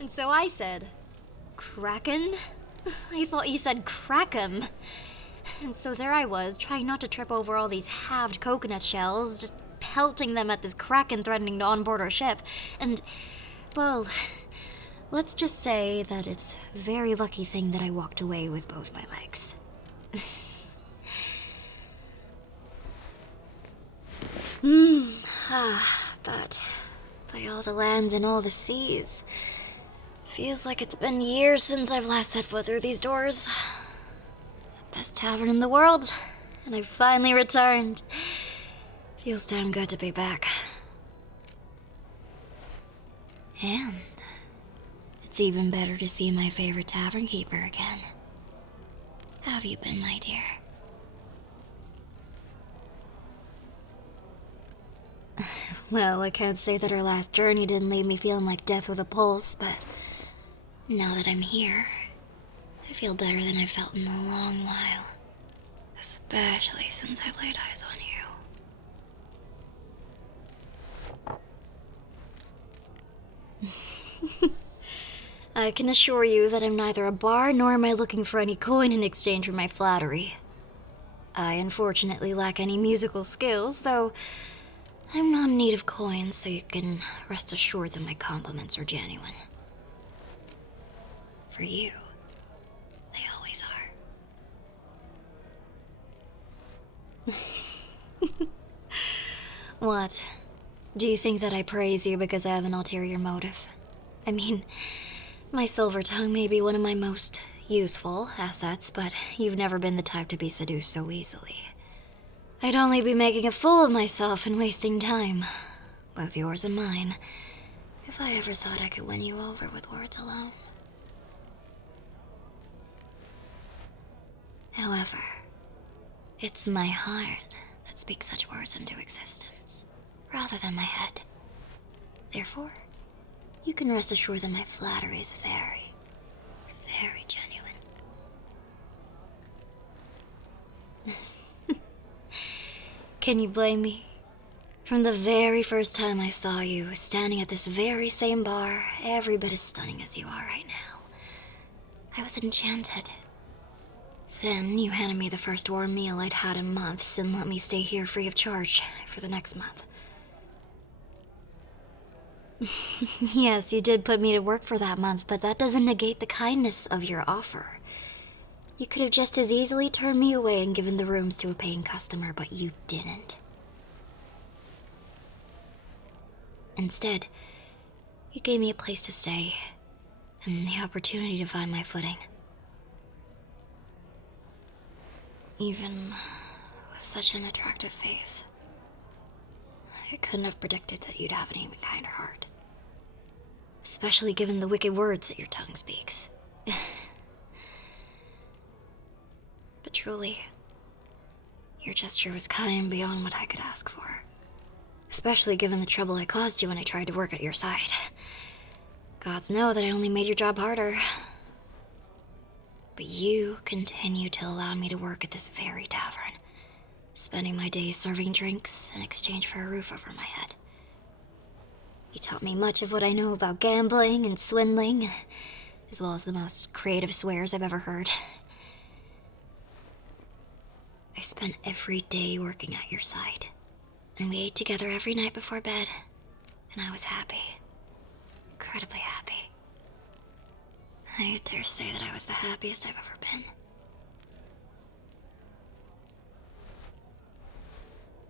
And so I said, Kraken? I thought you said Kraken. And so there I was, trying not to trip over all these halved coconut shells, just pelting them at this Kraken threatening to onboard our ship. And, well, let's just say that it's a very lucky thing that I walked away with both my legs. But by all the lands and all the seas, feels like it's been years since I've last set foot through these doors. The best tavern in the world, and I've finally returned. Feels damn good to be back. And it's even better to see my favorite tavern keeper again. How have you been, my dear? Well, I can't say that our last journey didn't leave me feeling like death with a pulse, but now that I'm here, I feel better than I've felt in a long while. Especially since I've laid eyes on you. I can assure you that I'm neither a bar nor am I looking for any coin in exchange for my flattery. I unfortunately lack any musical skills, though I'm not in need of coins, so you can rest assured that my compliments are genuine. For you, they always are. What? Do you think that I praise you because I have an ulterior motive? I mean, my silver tongue may be one of my most useful assets, but you've never been the type to be seduced so easily. I'd only be making a fool of myself and wasting time, both yours and mine, if I ever thought I could win you over with words alone. However, it's my heart that speaks such words into existence, rather than my head. Therefore, you can rest assured that my flattery is very, very genuine. Can you blame me? From the very first time I saw you, standing at this very same bar, every bit as stunning as you are right now, I was enchanted. Then you handed me the first warm meal I'd had in months and let me stay here free of charge for the next month. Yes, you did put me to work for that month, but that doesn't negate the kindness of your offer. You could have just as easily turned me away and given the rooms to a paying customer, but you didn't. Instead, you gave me a place to stay and the opportunity to find my footing. Even with such an attractive face, I couldn't have predicted that you'd have an even kinder heart. Especially given the wicked words that your tongue speaks. But truly, your gesture was kind beyond what I could ask for. Especially given the trouble I caused you when I tried to work at your side. Gods know that I only made your job harder. But you continued to allow me to work at this very tavern, spending my days serving drinks in exchange for a roof over my head. You taught me much of what I know about gambling and swindling, as well as the most creative swears I've ever heard. I spent every day working at your side, and we ate together every night before bed, and I was happy. Incredibly happy. I dare say that I was the happiest I've ever been.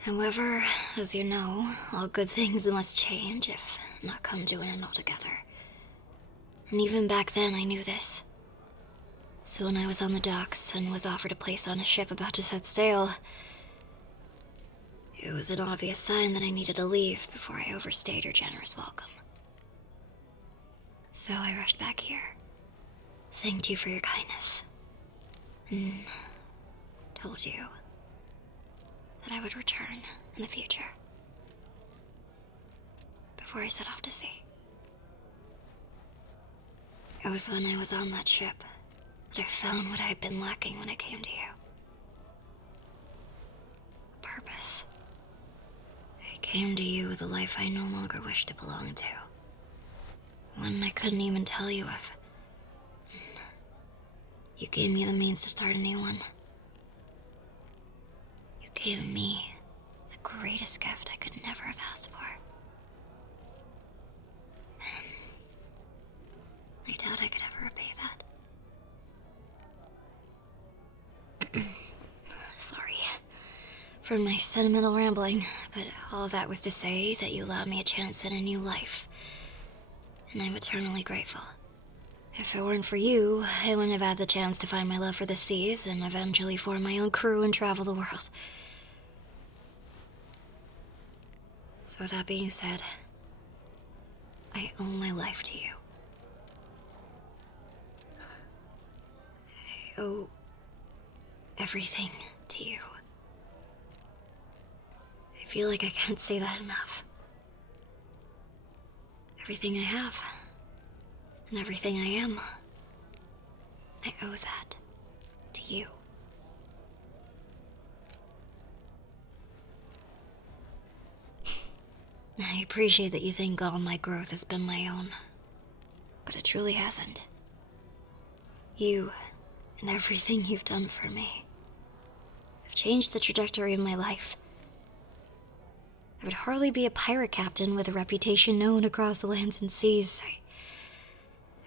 However, as you know, all good things must change, if not come to an end altogether. And even back then I knew this. So when I was on the docks and was offered a place on a ship about to set sail, it was an obvious sign that I needed to leave before I overstayed your generous welcome. So I rushed back here, thanked you for your kindness, and told you that I would return in the future, before I set off to sea. It was when I was on that ship that I found what I had been lacking when I came to you. Purpose. I came to you with a life I no longer wish to belong to. One I couldn't even tell you of. You gave me the means to start a new one. You gave me the greatest gift I could never have asked for. And I doubt I could ever repay that. Sorry for my sentimental rambling, but all of that was to say that you allowed me a chance at a new life. And I'm eternally grateful. If it weren't for you, I wouldn't have had the chance to find my love for the seas and eventually form my own crew and travel the world. So with that being said, I owe my life to you. I owe everything to you. I feel like I can't say that enough. Everything I have, and everything I am, I owe that to you. I appreciate that you think all my growth has been my own, but it truly hasn't. You, and everything you've done for me, have changed the trajectory of my life. I would hardly be a pirate captain with a reputation known across the lands and seas.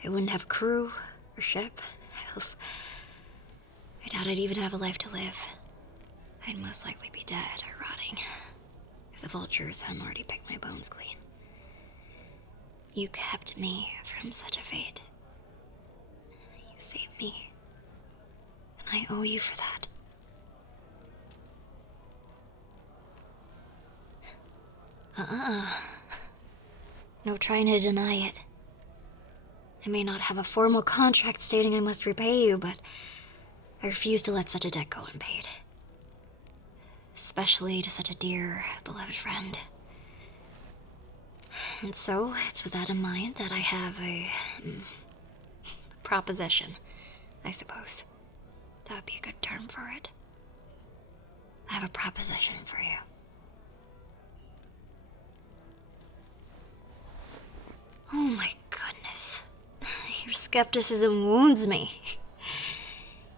I wouldn't have a crew or ship. Else, I doubt I'd even have a life to live. I'd most likely be dead or rotting, if the vultures hadn't already picked my bones clean. You kept me from such a fate. You saved me, and I owe you for that. No trying to deny it. I may not have a formal contract stating I must repay you, but I refuse to let such a debt go unpaid. Especially to such a dear, beloved friend. And so, it's with that in mind that I have a proposition, I suppose. That would be a good term for it. I have a proposition for you. Oh my goodness. Your skepticism wounds me.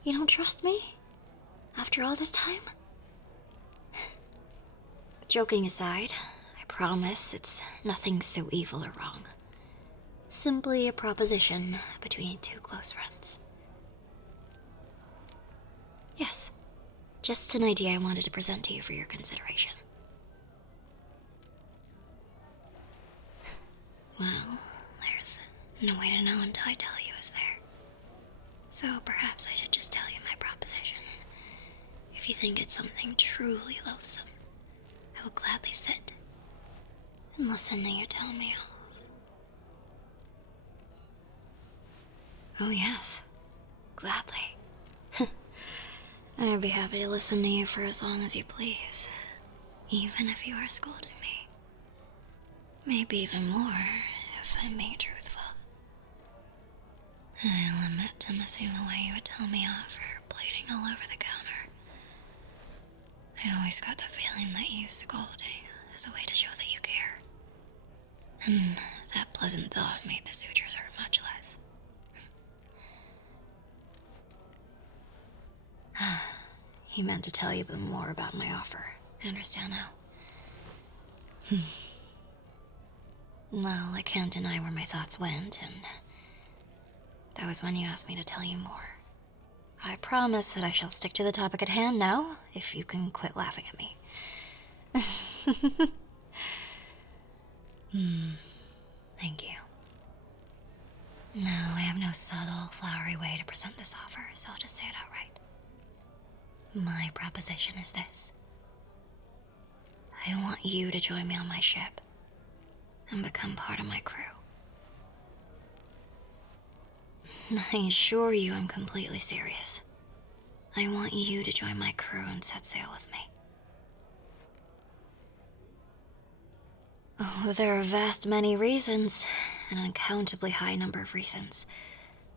You don't trust me? After all this time? Joking aside, I promise it's nothing so evil or wrong. Simply a proposition between two close friends. Yes, just an idea I wanted to present to you for your consideration. Well, there's no way to know until I tell you, is there? So perhaps I should just tell you my proposition. If you think it's something truly loathsome, I will gladly sit and listen to you tell me off. Oh yes, gladly. I'd be happy to listen to you for as long as you please, even if you are scolding me. Maybe even more, if I'm being truthful. I'll admit to missing the way you would tell me off for bleeding all over the counter. I always got the feeling that you scolding as a way to show that you care. And that pleasant thought made the sutures hurt much less. He meant to tell you a bit more about my offer. I understand now. Well, I can't deny where my thoughts went, and that was when you asked me to tell you more. I promise that I shall stick to the topic at hand now, if you can quit laughing at me. Thank you. No, I have no subtle, flowery way to present this offer, so I'll just say it outright. My proposition is this. I want you to join me on my ship and become part of my crew. I assure you I'm completely serious. I want you to join my crew and set sail with me. Oh, there are vast many reasons, an uncountably high number of reasons,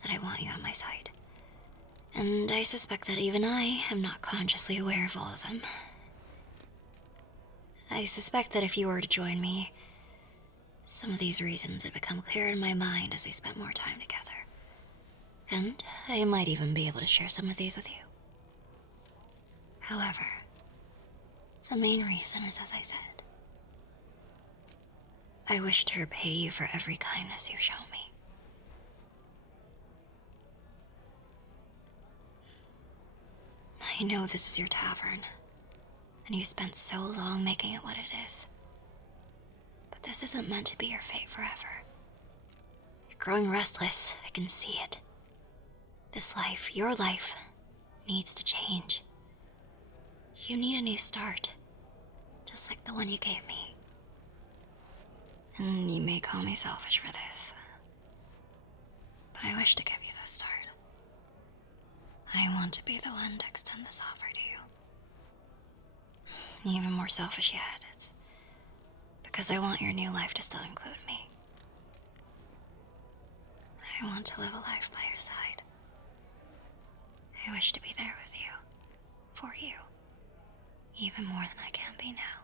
that I want you on my side. And I suspect that even I am not consciously aware of all of them. I suspect that if you were to join me, Some of these reasons had become clearer in my mind as we spent more time together. And I might even be able to share some of these with you. However, the main reason is, as I said, I wish to repay you for every kindness you've shown me. I know this is your tavern, and you spent so long making it what it is. But this isn't meant to be your fate forever. You're growing restless, I can see it. This life, your life, needs to change. You need a new start, just like the one you gave me. And you may call me selfish for this, but I wish to give you this start. I want to be the one to extend this offer to you. Even more selfish yet, it's because I want your new life to still include me. I want to live a life by your side. I wish to be there with you, for you, even more than I can be now.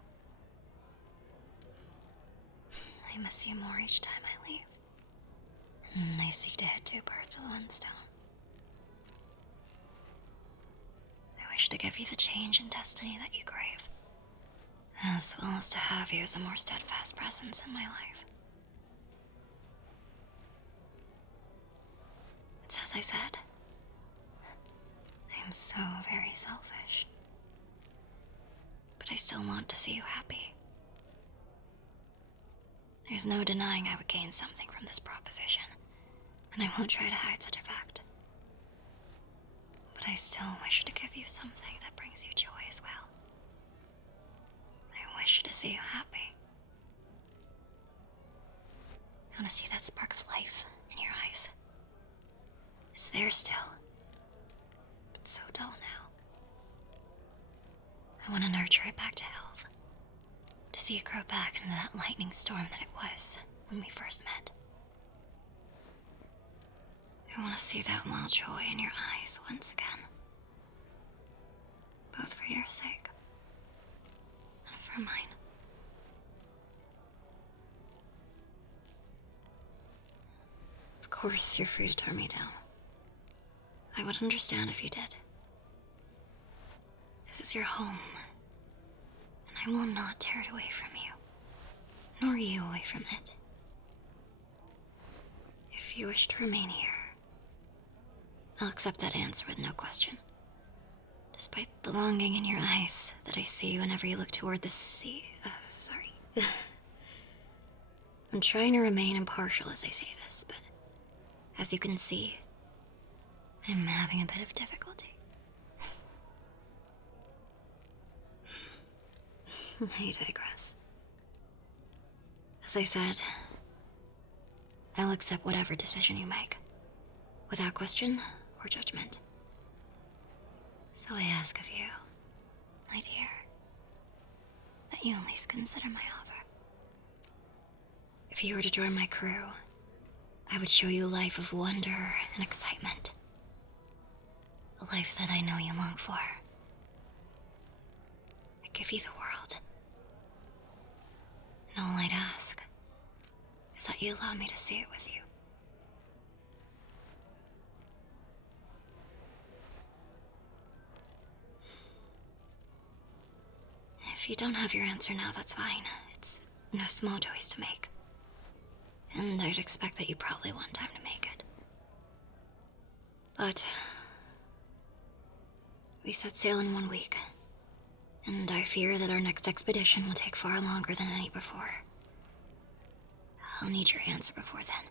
I miss you more each time I leave, and I seek to hit two birds with one stone. I wish to give you the change and destiny that you crave, as well as to have you as a more steadfast presence in my life. It's as I said, I am so very selfish, but I still want to see you happy. There's no denying I would gain something from this proposition, and I won't try to hide such a fact. But I still wish to give you something that brings you joy as well. I wish to see you happy. I want to see that spark of life in your eyes. It's there still, but so dull now. I want to nurture it back to health, to see it grow back into that lightning storm that it was when we first met. I want to see that wild joy in your eyes once again, both for your sake and for mine. Of course, you're free to turn me down. I would understand if you did. This is your home, and I will not tear it away from you, nor you away from it. If you wish to remain here, I'll accept that answer with no question, despite the longing in your eyes that I see whenever you look toward the sea. Sorry. I'm trying to remain impartial as I say this, but as you can see, I'm having a bit of difficulty. I digress. As I said, I'll accept whatever decision you make, without question or judgment. So I ask of you, my dear, that you at least consider my offer. If you were to join my crew, I would show you a life of wonder and excitement. A life that I know you long for. I give you the world. And all I'd ask is that you allow me to see it with you. If you don't have your answer now, that's fine. It's no small choice to make. And I'd expect that you probably want time to make it. But we set sail in 1 week, and I fear that our next expedition will take far longer than any before. I'll need your answer before then.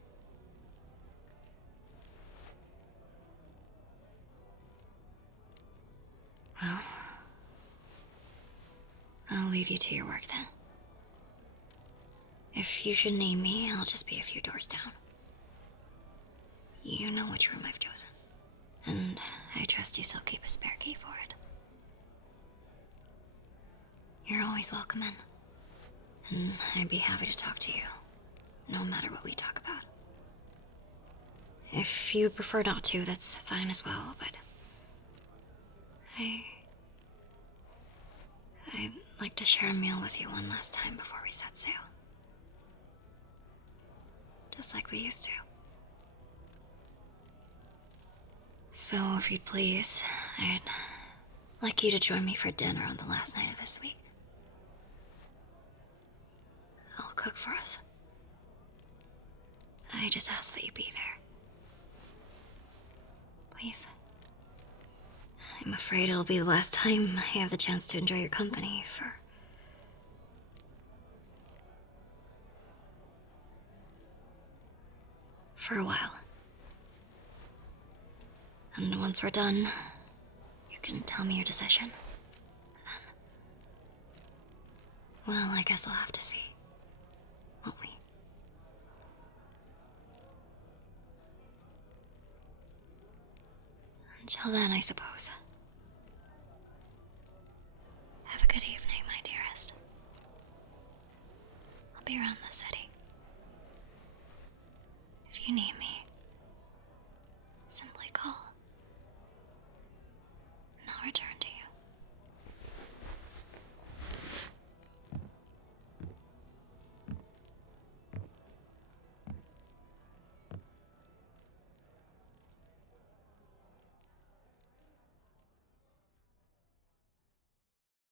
Well, I'll leave you to your work then. If you should name me, I'll just be a few doors down. You know which room I've chosen, and I trust you still keep a spare key for it. You're always welcome in, and I'd be happy to talk to you, no matter what we talk about. If you prefer not to, that's fine as well, but I'd like to share a meal with you one last time before we set sail. just like we used to. So, if you'd please, I'd like you to join me for dinner on the last night of this week. I'll cook for us. I just ask that you be there. Please. I'm afraid it'll be the last time I have the chance to enjoy your company for a while. And once we're done, you can tell me your decision. Then, well, I guess I'll have to see, won't we? Until then, I suppose. Have a good evening, my dearest. I'll be around the city if you need me.